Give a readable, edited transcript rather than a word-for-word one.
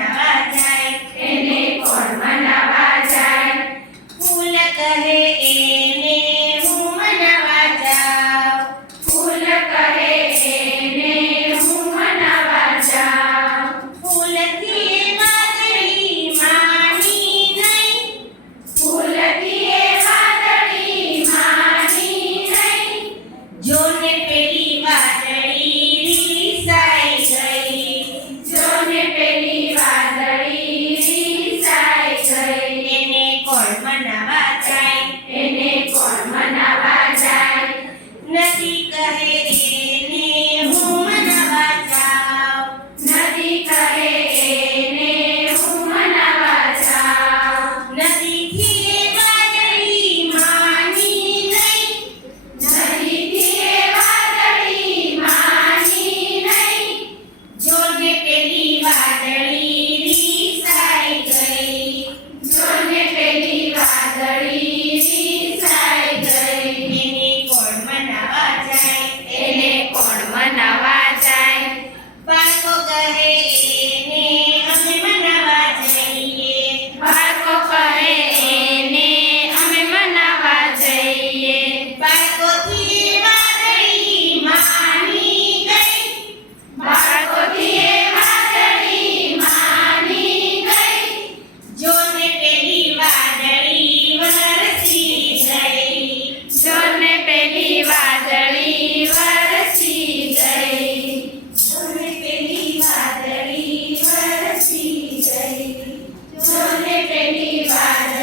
મનાવા જાય? એને કોણ મનાવા જાય? ફૂલ કહે એને હું મનાવા જાઉં. ફૂલ કહે એને હું મનાવા જાઉં. ફૂલથી વાદળી માની નહીં. ફૂલથી એ વાદળી માની નહીં. જોને પેલી વાદળી રીસાઈ ગઈ. જોને પેલી વાદળી રીસાઈ ગઈ. એને કોણ મનાવા જાય? એને કોણ મનાવા જાય? નદી કહે એને હું મનાવા જાઉં. નદી કહે એને હું મનાવા જાઉં. નદીથી એ વાદળી માની નહીં. નદીથી એ વાદળી માની નહીં. જોને પેલી વાદળી રીસાઈ ગઈ. જોને પેલી વાદળી રીસાઈ ગઈ. એને કોણ મનાવા જાય? એને કોણ મનાવા જાય? બાળકો કહે એને અમે મનાવા જઈએ. બાળકો કહે એને અમે મનાવા જઈએ. બાળકોથી એ વાદળી માની ગઈ. બાળકોથી એ વાદળી માની ગઈ. જોને પેલી વાદળી વરસી ગઈ. જોને પેલી વાદળી વરસી ગઈ. જોને પેલી વાદળી વરસી ગઈ. જોને પેલી વાદળી